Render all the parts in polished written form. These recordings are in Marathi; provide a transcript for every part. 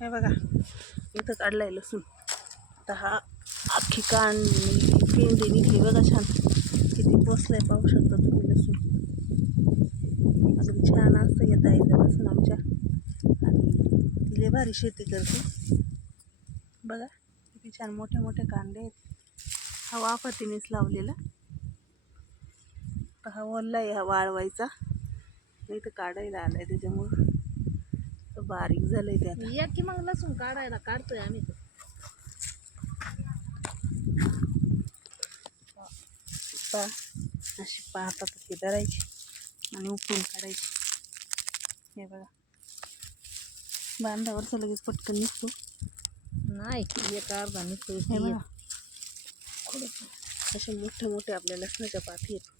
हे बघा इथं काढलाय लसूण. आता हा अख्खी पेंडी निघली बघा, छान किती पोचलंय पाहू शकता तुम्ही. लसूण अजून छान असं येत आहे लसूण आमच्या. आणि तिले भारी शेती करते बघा, किती छान मोठे मोठे कांदे आहेत. हा वाफातीनेच लावलेला. तर हा ओलला आहे, हा वाळवायचा. इथं काढायला आलाय त्याच्यामुळं बारीक झालंय ते. आता या की मग लसूण काढायला काढतोय आम्ही. अशी पाहतात ते धरायची आणि उपटून काढायची. हे बघा बांधावरचा लगेच पटकन निघतो. नाही एक अर्धा निघतो. हे बघा असे मोठे मोठे आपल्या लसणाच्या पाती आहेत.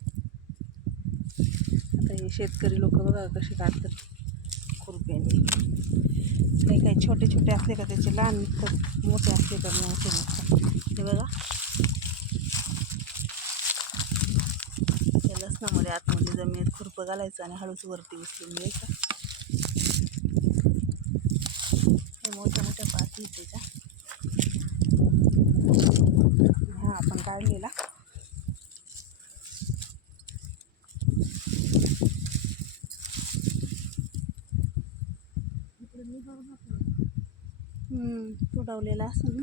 आता हे शेतकरी लोक बघा कसे काढतात खुरप्याने. काही काही छोटे छोटे असले का त्याचे लहान निघतात, मोठे असले का मोठे निघतात. हे बघा या लसणामध्ये आतमध्ये जमिनीत खुरपं घालायचं आणि हळूच वरती उचलून घ्यायचं. हे मोठ्या मोठ्या पाती त्याच्या. हा आपण काढलेला. तुडवलेला असं ना.